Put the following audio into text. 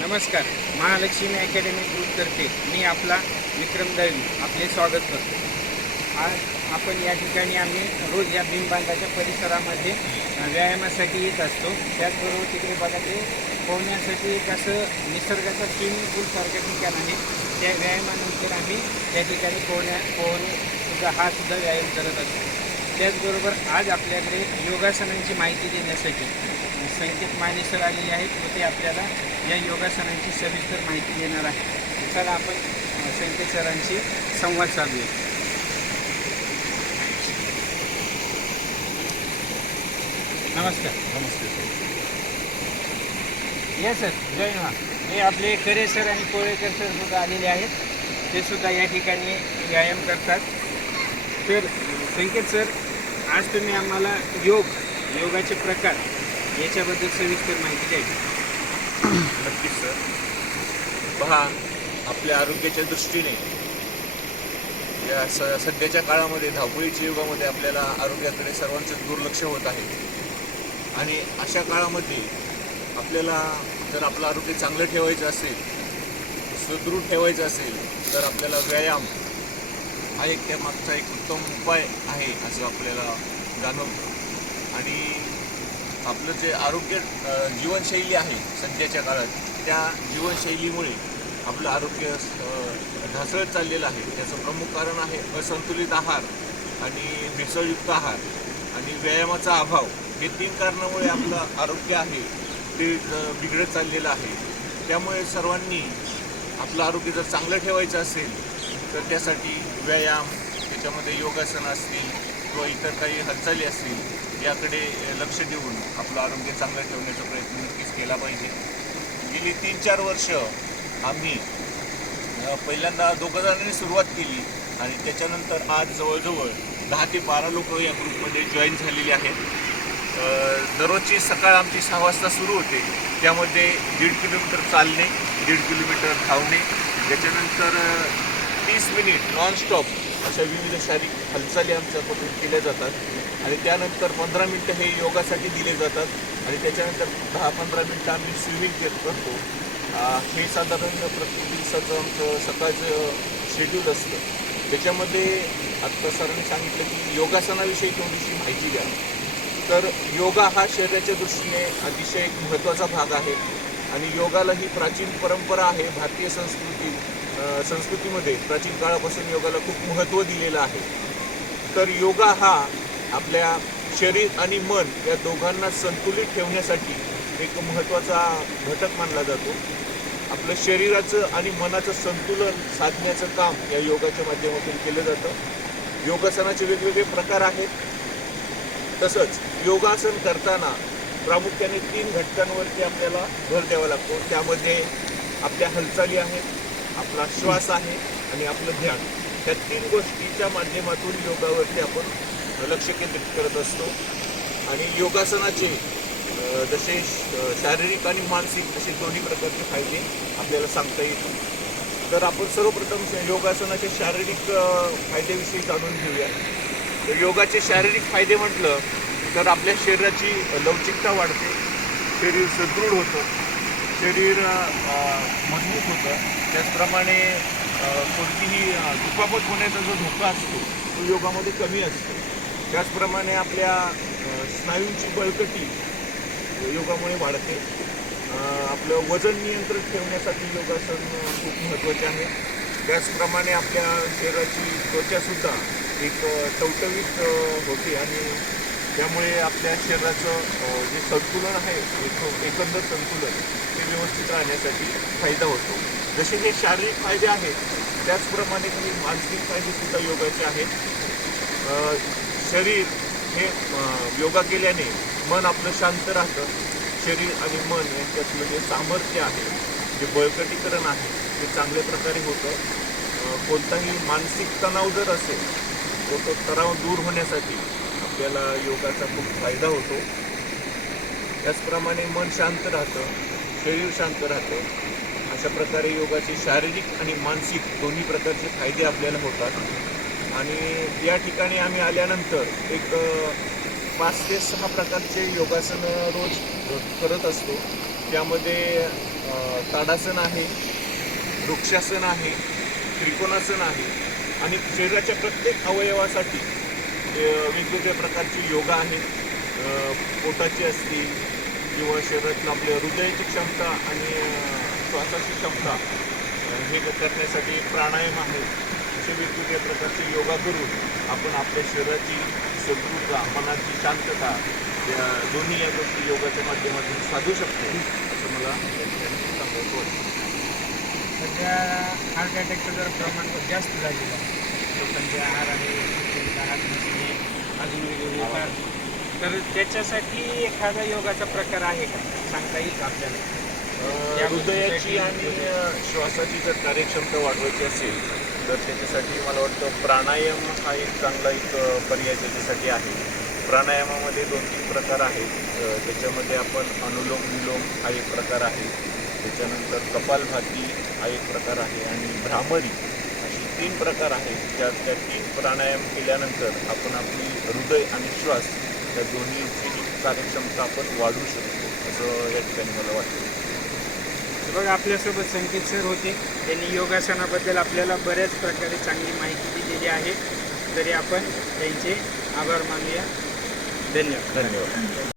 नमस्कार महालक्ष्मी अकॅडमी ग्रुपतर्फे मी आपला विक्रम दळवी आपले स्वागत करतो. आज आपण या ठिकाणी आम्ही रोज या भीमबांधाच्या परिसरामध्ये व्यायामासाठी येत असतो. त्याचबरोबर तिकडे बघा ते पोहण्यासाठी एक असं निसर्गाचा स्विमिंग पूलसारखं ठिकाण आहे. त्या व्यायामानंतर आम्ही त्या ठिकाणी पोहण्या पोहणे सुद्धा हा सुद्धा व्यायाम करत असतो. त्याचबरोबर आज आपल्याकडे योगासनांची माहिती देण्यासाठी संकेत माने सर आलेले आहेत व ते आपल्याला या योगासनांची सविस्तर माहिती देणार आहे चला आपण संकेत सरांशी संवाद साधूया. नमस्कार. नमस्ते या सर जय हे. आपले करे सर आणि कोळेकर सर सुद्धा आलेले आहेत. ते सुद्धा या ठिकाणी व्यायाम करतात. तर संकेत सर आज तुम्ही आम्हाला योग योगाचे प्रकार याच्याबद्दल सविस्तर माहिती द्यायची नक्कीच सर. पहा आपल्या आरोग्याच्या दृष्टीने या स सध्याच्या काळामध्ये धावपळीच्या युगामध्ये आपल्याला आरोग्याकडे सर्वांचं दुर्लक्ष होत आहे. आणि अशा काळामध्ये आपल्याला जर आपलं आरोग्य चांगलं ठेवायचं असेल सुदृढ ठेवायचं असेल तर आपल्याला व्यायाम हा एक त्यामागचा एक उत्तम उपाय आहे असं आपल्याला जाणवतं. आणि आपलं जे आरोग्य जीवनशैली आहे सध्याच्या काळात त्या जीवनशैलीमुळे आपलं आरोग्य ढासळत चाललेलं आहे. त्याचं प्रमुख कारण आहे असंतुलित आहार आणि भेसळयुक्त आहार आणि व्यायामाचा अभाव. हे तीन कारणामुळे आपलं आरोग्य आहे ते बिघडत चाललेलं आहे. त्यामुळे सर्वांनी आपलं आरोग्य जर चांगलं ठेवायचं असेल तर त्यासाठी व्यायाम त्याच्यामध्ये योगासन असतील किंवा इतर काही हालचाली असतील याकडे लक्ष देऊन आपलं आरोग्य चांगलं ठेवण्याचा प्रयत्न नक्कीच केला पाहिजे. गेली तीन चार वर्ष आम्ही पहिल्यांदा दोघं जणांनी सुरुवात केली आणि त्याच्यानंतर आज जवळजवळ दहा ते बारा लोक या ग्रुपमध्ये जॉईन झालेली आहेत. दररोजची सकाळ आमची सहा वाजता सुरू होते. त्यामध्ये दीड किलोमीटर चालणे दीड किलोमीटर धावणे त्याच्यानंतर तीस मिनिट नॉनस्टॉप अशा विविध शारीरिक हालचाली आमच्याकडून केल्या जातात. आणि त्यानंतर पंधरा मिनटं हे योगासाठी दिले जातात. आणि त्याच्यानंतर दहा पंधरा मिनटं आम्ही स्विमिंग केत करतो. हे साधारण प्रत्येक दिवसाचं आमचं सकाळचं शेड्यूल असतं. त्याच्यामध्ये आत्ता सरांनी सांगितलं की योगासनाविषयी थोडीशी माहिती द्या. तर योगा हा शरीराच्या दृष्टीने अतिशय एक महत्त्वाचा भाग आहे. आणि योगाला ही प्राचीन परंपरा आहे भारतीय संस्कृती. संस्कृतीमध्ये प्राचीन काळापासून योगाला खूप महत्त्व दिलेलं आहे. तर योगा हा आपल्या शरीर आणि मन या दोघांना संतुलित ठेवण्यासाठी एक महत्त्वाचा घटक मानला जातो. आपलं शरीराचं आणि मनाचं संतुलन साधण्याचं काम या योगाच्या माध्यमातून केलं जातं. योगासनाचे वेगवेगळे प्रकार आहेत. तसंच योगासन करताना प्रामुख्याने तीन घटकांवरती आपल्याला भर द्यावा लागतो. त्यामध्ये आपल्या हालचाली आहेत आपला श्वास आहे आणि आपलं ध्यान. ह्या तीन गोष्टीच्या माध्यमातून योगावरती आपण लक्ष केंद्रित करत असतो. आणि योगासनाचे जसे श- शारीरिक आणि मानसिक असे दोन्ही प्रकारचे फायदे आपल्याला सांगता येतील. तर आपण सर्वप्रथम योगासनाचे शारीरिक फायद्याविषयी जाणून घेऊया. तर योगाचे शारीरिक फायदे म्हटलं तर आपल्या शरीराची लवचिकता वाढते शरीर सुदृढ होतं. शरीर मजबूत होतं. त्याचप्रमाणे कोणतीही दुखापत होण्याचा जो धोका असतो तो योगामध्ये कमी असतो. त्याचप्रमाणे आपल्या स्नायूंची बळकटी योगामुळे वाढते. आपलं वजन नियंत्रित ठेवण्यासाठी योगासन खूप महत्त्वाचे आहे. त्याचप्रमाणे आपल्या शरीराची त्वचासुद्धा एक टवटवीत होते आणि त्यामुळे आपल्या शरीराचं जे संतुलन आहे एक एकंदर संतुलन ते व्यवस्थित राहण्यासाठी फायदा होतो. जसे हे शारीरिक फायदे आहेत त्याचप्रमाणे काही मानसिक फायदेसुद्धा योगाचे आहेत. शरीर हे योगा केल्याने मन आपलं शांत राहतं. शरीर आणि मन यांच्यातलं जे सामर्थ्य आहे जे बळकटीकरण आहे ते चांगल्या प्रकारे होतं. कोणताही मानसिक तणाव जर असेल तो तणाव दूर होण्यासाठी आपल्याला योगाचा खूप फायदा होतो. त्याचप्रमाणे मन शांत राहतं शरीर शांत राहतं. अशा प्रकारे योगाचे शारीरिक आणि मानसिक दोन्ही प्रकारचे फायदे आपल्याला होतात. आणि या ठिकाणी आम्ही आल्यानंतर एक पाच ते सहा प्रकारचे योगासनं रोज करत असतो. त्यामध्ये ताडासन आहे वृक्षासन आहे त्रिकोणासन आहे आणि शरीराच्या प्रत्येक अवयवासाठी म्हणजे, वेगवेगळ्या प्रकारची योगा आहेत. पोटाची असतील किंवा शरीरातलं आपल्या हृदयाची क्षमता आणि श्वासाची क्षमता हे करण्यासाठी प्राणायाम आहे असे वेगवेगळ्या प्रकारचे योगा करून आपण आपल्या शरीराची सदृढता मनाची शांतता या दोन्ही या गोष्टी योगाच्या माध्यमातून साधू शकतो. असं मला या सांगायचं वाटतं सध्या हार्ट अटॅकचं जर प्रमाण जास्त झालेलं आहे आहार आणि त्यांचे आहार नसणे अजून वेगवेगळे फार तर त्याच्यासाठी एखादा योगाचा प्रकार आहे का? सांगता येईल का आपल्याला? हृदयाची आणि श्वासाची जर कार्यक्षमता वाढवायची असेल तर त्याच्यासाठी मला वाटतं प्राणायाम हा एक चांगला एक पर्याय त्याच्यासाठी आहे. प्राणायामामध्ये दोन तीन प्रकार आहेत. त्याच्यामध्ये आपण अनुलोम विलोम हा एक प्रकार आहे. त्याच्यानंतर कपालभाती हा एक प्रकार आहे आणि भ्रामरी अशी तीन प्रकार आहेत ज्या त्या तीन प्राणायाम केल्यानंतर आपण आपली हृदय आणि श्वास त्या दोन्हीची कार्यक्षमता आपण वाढवू शकतो असं या ठिकाणी मला वाटतं. बघा आपल्यासोबत संकेत सर होते. त्यांनी योगासनाबद्दल आपल्याला बऱ्याच प्रकारे चांगली माहिती दिलेली आहे. तरी आपण त्यांचे आभार मानूया. धन्यवाद. धन्यवाद.